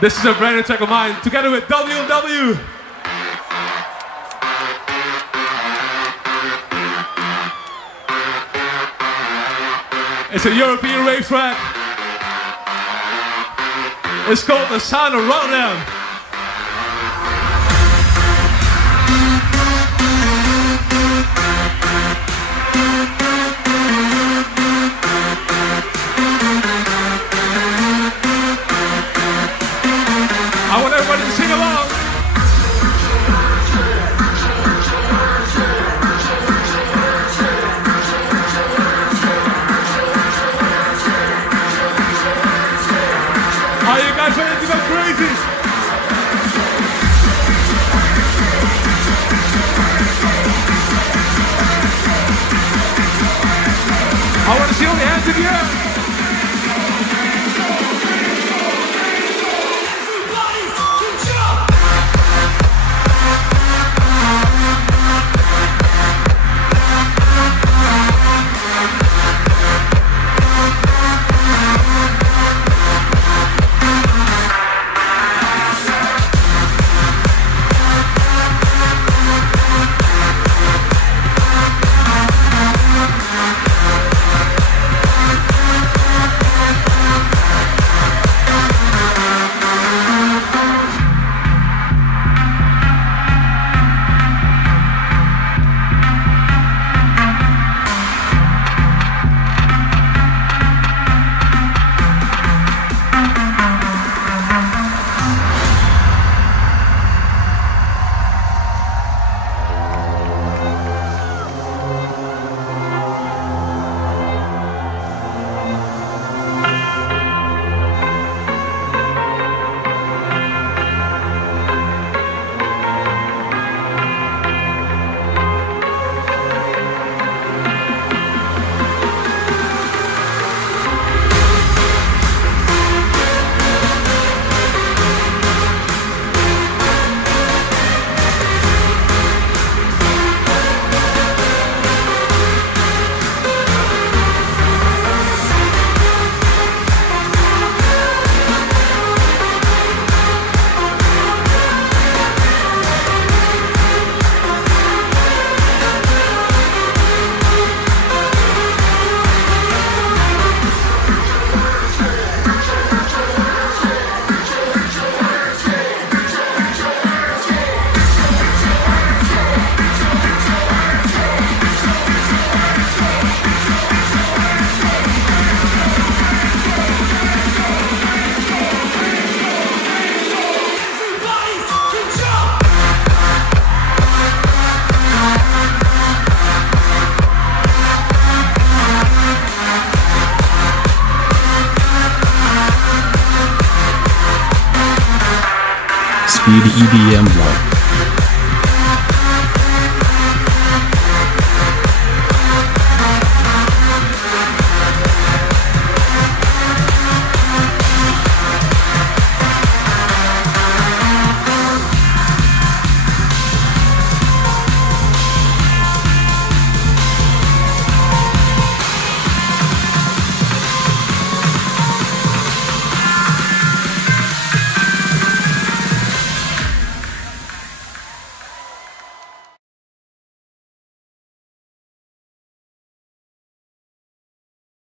This is a brand new track of mine, together with W&W. It's a European rave track. It's called The Sound of Rotterdam. I want everybody to sing along. Are you guys ready to go crazy? I want to see all the hands in the air. Speedy EDM block.